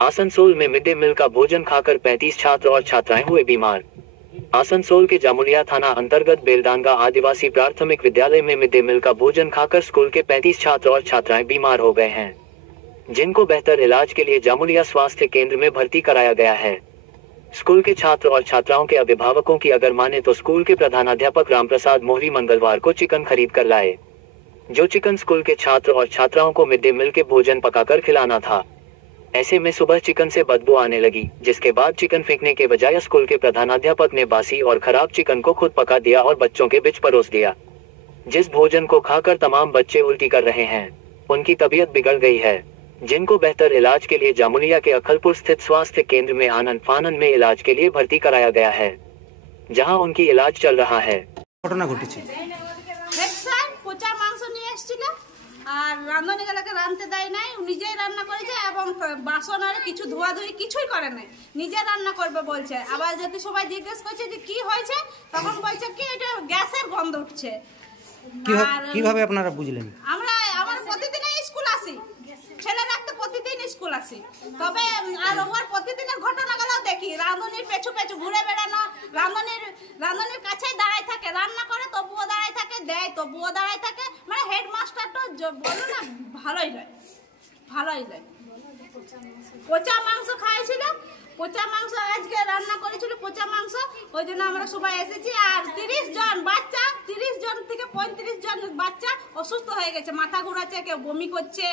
आसनसोल में mid day meal का भोजन खाकर 35 छात्र और छात्राएं हुए बीमार। आसनसोल के जामुलिया थाना अंतर्गत बेलडांगा आदिवासी प्राथमिक विद्यालय में मिड डे मील का भोजन खाकर स्कूल के 35 छात्र और छात्राएं बीमार हो गए हैं, जिनको बेहतर इलाज के लिए जामुलिया स्वास्थ्य केंद्र में भर्ती कराया गया है। स्कूल के छात्र और छात्राओं के अभिभावकों की अगर माने तो स्कूल के प्रधानाध्यापक रामप्रसाद मोहरी मंगलवार को चिकन खरीद कर लाए, जो चिकन स्कूल के छात्र और छात्राओं को मिड डे मील के भोजन पकाकर खिलाना था। ऐसे में सुबह चिकन से बदबू आने लगी, जिसके बाद चिकन फेंकने के बजाय स्कूल के प्रधानाध्यापक ने बासी और खराब चिकन को खुद पका दिया और बच्चों के बीच परोस दिया, जिस भोजन को खाकर तमाम बच्चे उल्टी कर रहे हैं। उनकी तबीयत बिगड़ गई है, जिनको बेहतर इलाज के लिए जामुलिया के अखलपुर स्थित स्वास्थ्य केंद्र में आनंद फानन में इलाज के लिए भर्ती कराया गया है, जहां उनकी इलाज चल रहा है। घटना घटेছে পচা মাংস নিয়ে এসেছিল আর রাঁধুনি গুলোকে রাঁধতে দেয় নাই, নিজেই রান্না করেছে এবং বাসন আর কিছু ধোয়াধুয়ি কিছুই করে নাই, নিজে রান্না করবে বলছে। আবার যদি সবাই জিজ্ঞেস করছে যে কি হয়েছে, তখন বলছে কি এটা গ্যাসের গন্ধ উঠছে। কিভাবে আপনারা বুঝলেন? আমার প্রতিদিনই স্কুল আসি, ছেলে রাখতে প্রতিদিন স্কুল আসি, তবে আর ওর প্রতিদিনের ঘটনাগুলো দেখি। রাঁধুনির পেছু পেছু ঘুরে বেড়ানো, রাঁধুনির কাছেই দাঁড়ায় থাকে, রান্না করে তবুও দাঁড়ায় থাকে, দেয় তবুও দাঁড়ায় থাকে। মানে হেডমাস্টার তো বলো না ভালোই নয়। পচা মাংস খাইছিল, পচা মাংস আজকে রান্না করেছিল পচা মাংস, ওই জন্য আমরা সবাই এসেছি। আর 30 জন বাচ্চা, 30 জন থেকে 35 জন বাচ্চা অসুস্থ হয়ে গেছে, মাথা ঘোরাচ্ছে, কেউ বমি করছে,